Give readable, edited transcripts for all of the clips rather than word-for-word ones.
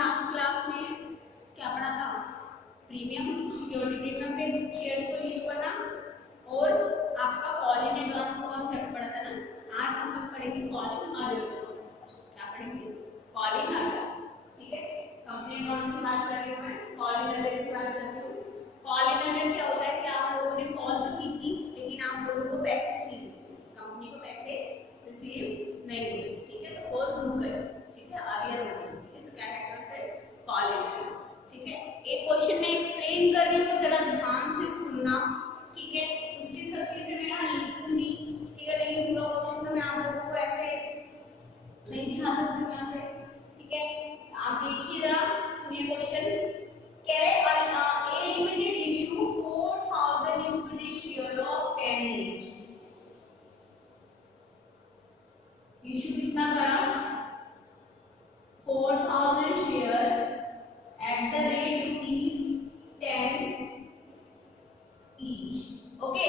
Last class में क्या पढ़ा था? प्रीमियम, सिक्योरिटी प्रीमियम पे शेयर्स को इश्यू करना और आपका कॉल इन एडवांस का कॉन्सेप्ट पढ़ा था ना। आज हम लोग पढ़ेंगे कॉल इन अर्लियर कॉन्सेप्ट। क्या पढ़ेंगे? Call in earlier. ठीक है, कंप्लेंट नोटिस की बात कर रही हूं मैं, कॉल इन अर्लियर की बात कर रही हूं। कॉल इन अर्लियर क्या होता है कि आप लोगों ने कॉल तो की थी लेकिन आप लोगों को पैसे रिसीव, कंपनी को पैसे रिसीव नहीं हुए। ठीक है, तो कॉल रुक गई। ठीक है, अर्लियर हो गई। ठीक है, तो क्या कहते हैं उसे? Call in earlier. ठीक है, एक क्वेश्चन मैं एक्सप्लेन कर रही हूँ, जरा ध्यान से सुनना। ठीक है, उसकी सब चीजें मैं यहाँ लिखूंगी। ठीक है, लेकिन पूरा क्वेश्चन तो मैं आप लोगों को ऐसे नहीं दिखा सकती हूँ यहाँ से। ठीक है, आप देखिए जरा, सुनिए क्वेश्चन। कह रहे a limited issue 4000 equity share of 10 each। Issue कितना करा? 4000 share at the rate ₹10 each। Okay,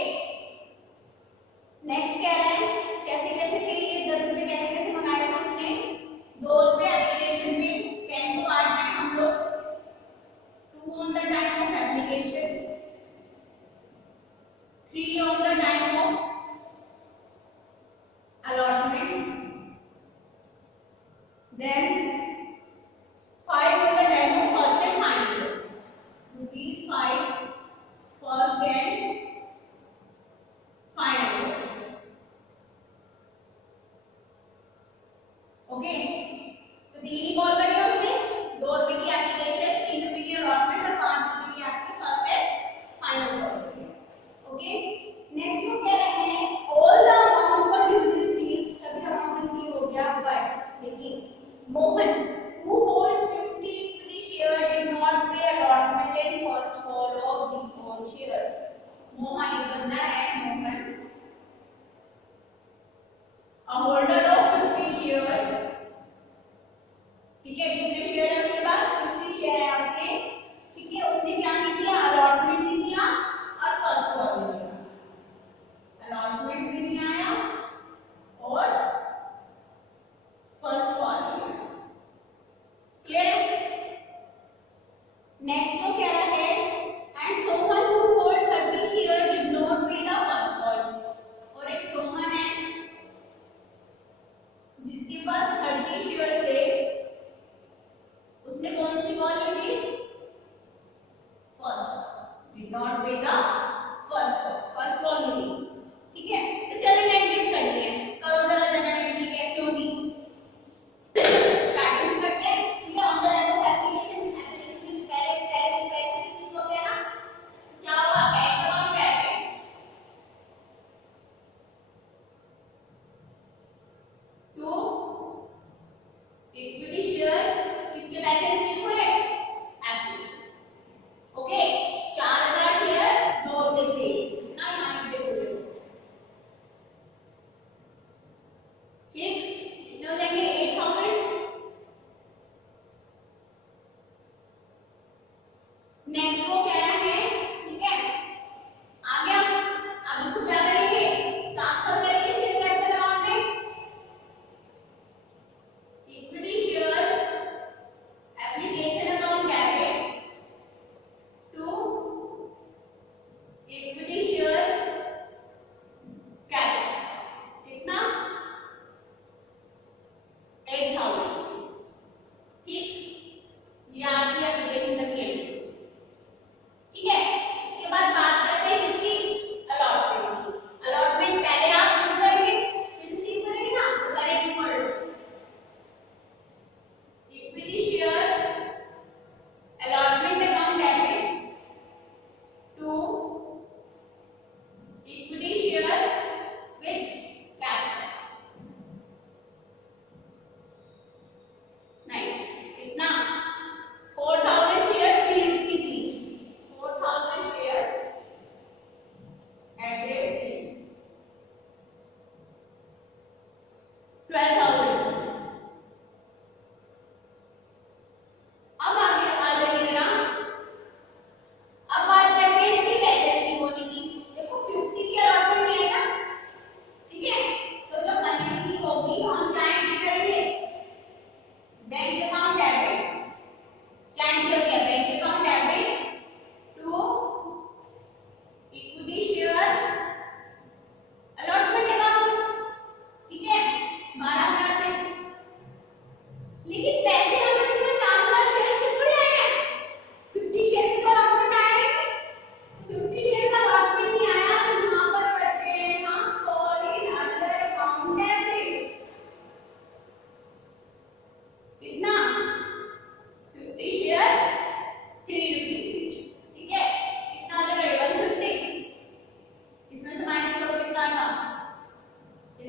next कह रहा है कैसे कैसे थे ये 10 रुपए कैसे कैसे मंगाए थे उसने? 2 रुपए एप्लीकेशन फी, 10 को काट रहे हैं हम लोग, 2 on the time of application, 3 on the time of allotment, then 5 on the time of first and final, ₹5 first and final। Okay, तो 3 ही कॉल करी है उसने, 2 रुपए की एप्लीकेशन, 3 रुपए की अलॉटमेंट और 5 रुपए की आपकी फर्स्ट एंड फाइनल कॉल करी है। ओके, नेक्स्ट वो कह रहे हैं all the amount were duly receive, सभी अमाउंट रिसीव हो गया, बट लेकिन Mohan who holds 50 equity share did not pay allotment in first call of the all shares। Mohan एक बंदा है, Mohan a holder of 50 shares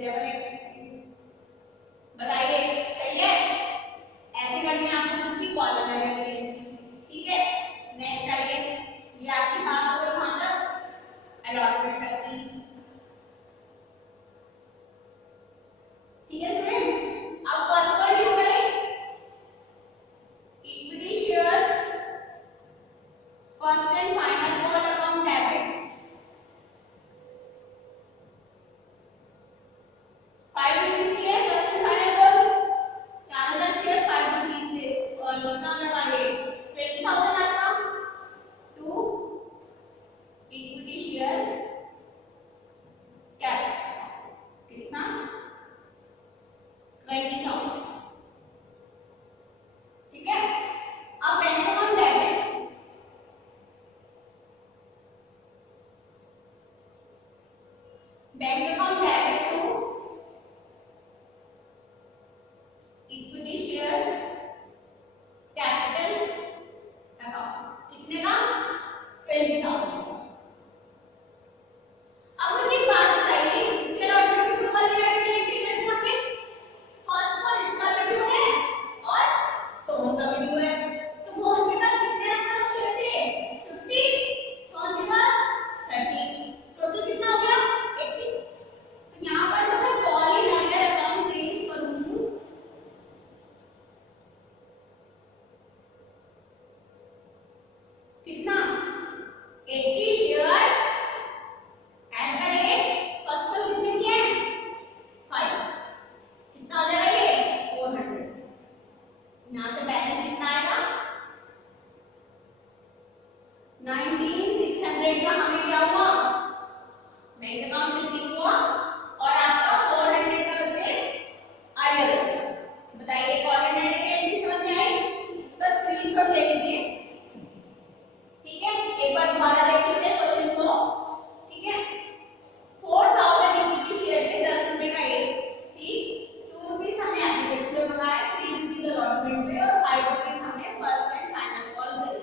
11 बताइए सही है। ऐसे करनी है आपको इसकी कॉलम करेंगे, ठीक है। नेक्स्ट आइए, ये आपकी बात हो गई कहां तक, अलॉटमेंट तक की, ठीक है स्टूडेंट्स। अब फर्स्ट पर ड्यू करें equity share first and final call account debit 5 rupees की है first and final call, 4000 share 5 rupees से, और कितना लगाए 20,000 आपका टू इक्विटी शेयर कैपिटल, कितना 20,000, ठीक है। अब bank account debit, bank account debit to equity share capital account, कितने का 20,000। अब मुझे एक बात बताइए, इसके अलॉटमेंट की तो कॉल एंट्री कर दी हमने, फर्स्ट कॉल इसका भी ड्यू है और सोहन का भी ड्यू है, तो मोहन के पास कितने रकम शेयर थे 50, सोहन के पास 30, टोटल कितना हो गया 80। तो यहाँ पर जो मैं कॉल इन अगर अकाउंट रेज करूँ, कितना 80 shares at the rate first call कितने की है 5, कितना हो जाएगा ये 400। यहाँ से बैलेंस कितना आएगा 19,600 का हमें क्या हुआ बैंक अकाउंट रिसीव हुआ, और आपका 400 का बचे आर्यर हो गया। बताइए कॉल एंट्री समझ में आई, इसका स्क्रीनशॉट ले लीजिए, ठीक है। एक बार दोबारा देख लेते हैं क्वेश्चन को, ठीक है। 4,000 इक्विटी शेयर थे 10 रुपए का एक, ठीक, 2 रुपीस हमने एप्लीकेशन में मंगाए, 3 रुपीस अलॉटमेंट पे और 5 रुपीस हमने फर्स्ट एंड फाइनल कॉल करी,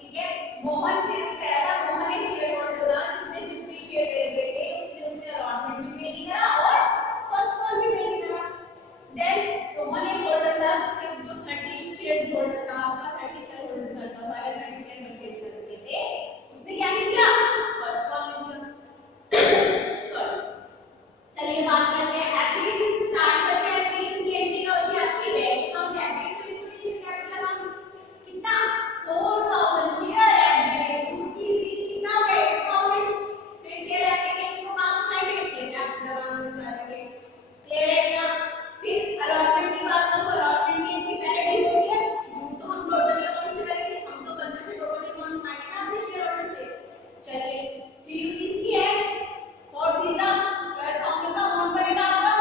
ठीक है। मोहन फिर कह रहा था, मोहन एक शेयर होल्डर था जिसने 50 शेयर ले रखे थे, उसने अलॉटमेंट भी पे नहीं करा और फर्स्ट कॉल भी पे नहीं करा। देन सोहन एक होल्डर था जिसके जो 30 शेयर होल्डर था, आपका 30 शेयर होल्डर करता था, अगर 30 शेयर परचेज कर रखे थे, उसने क्या नहीं किया फर्स्ट कॉल नहीं किया। सॉरी, चलिए बात करते हैं एप्लीकेशन से, स्टार्ट करते हैं। एप्लीकेशन की एंट्री क्या होती है आपकी, bank account debit to equity share capital account, कितना 4,000 share at the rate 2 rupees each, कितना हो गया 8,000। फिर शेयर एप्लीकेशन को कहां पहुंचाएंगे, शेयर कैपिटल अकाउंट में पहुंचा देंगे, क्लियर है इतना। फिर अलॉटमेंट की बात करूं, अलॉटमेंट की एंट्री पहले ड्यू होती है, ड्यू तो हम टोटल अकाउंट से करेंगे, हम तो बंदे से टोटल अकाउंट उठाएंगे ना अपने शेयर होल्डर से। चलिए 3 रुपीस की है, 4 3 12,000 का अमाउंट बनेगा आपका,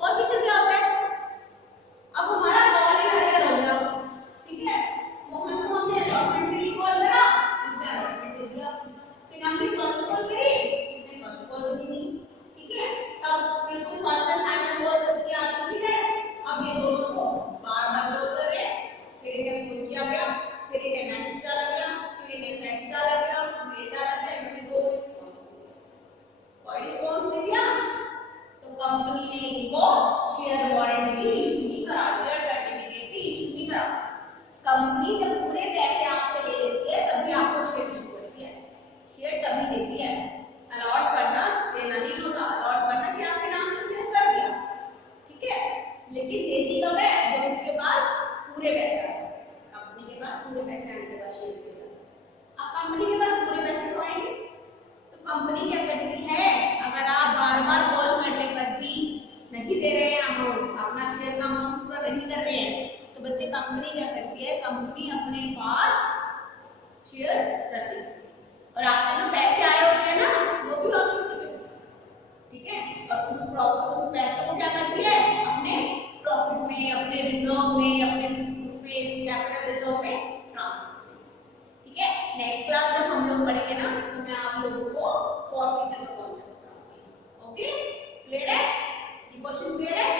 फॉरफीचर क्या होता है? अब हमारा कॉल इन अर्लियर हो गया, ठीक है, मोहन को हमने अलॉटमेंट के लिए कॉल करा, इसने अलॉटमेंट दे दिया, फिर हमने फर्स्ट कॉल करी, इसने फर्स्ट कॉल भी दी, ठीक है, सब बिल्कुल फर्स्ट एंड फाइनल कॉल सबकी आ चुकी है। अब ये दोनों को बार-बार कॉल कर रहे हैं, फिर इन्हें फोन किया गया, फिर इन्हें मैसेज डाला गया, फिर इन्हें फैक्स डाला गया, मेल डाला गया, इन्होंने दो रिस्पांस दिया, कोई रिस्पांस नहीं दिया तो कंपनी ने इनको शेयर वारंट भी इशू नहीं करा, शेयर सर्टिफिकेट भी इशू नहीं करा। कंपनी जब पूरे पैसे आपसे ले लेती है तभी आपको शेयर इशू करती है, शेयर तभी देती है। अलॉट करना देना नहीं होता, अलॉट करना कि आपके नाम पे शेयर कर दिया, ठीक है, लेकिन देती कब है? जब उसके पास पूरे पैसे आते हैं, कंपनी के पास पूरे पैसे आने के बाद शेयर देगा। अब कंपनी के पास पूरे पैसे तो आएंगे, तो कंपनी क्या करती है, अगर आप बार-बार कॉल करने पर भी नहीं दे रहे हैं अमाउंट, अपना शेयर का अमाउंट पूरा नहीं कर रहे हैं, तो बच्चे कंपनी क्या करती है, कंपनी अपने पास शेयर रख लेती है और आपके ना पैसे आए होते हैं ना वो भी वापस कर देती है, ठीक है, और उस पैसे को क्या करती है, अपने प्रॉफिट में, अपने रिजर्व में, अपने उसमें कैपिटल रिजर्व में ट्रांसफर, ठीक है। नेक्स्ट क्लास जब हम लोग पढ़ेंगे ना तो मैं आप लोगों को फॉरफीचर का कॉन्सेप्ट बताऊंगी, ओके, क्लियर है? ये क्वेश्चन क्लियर है?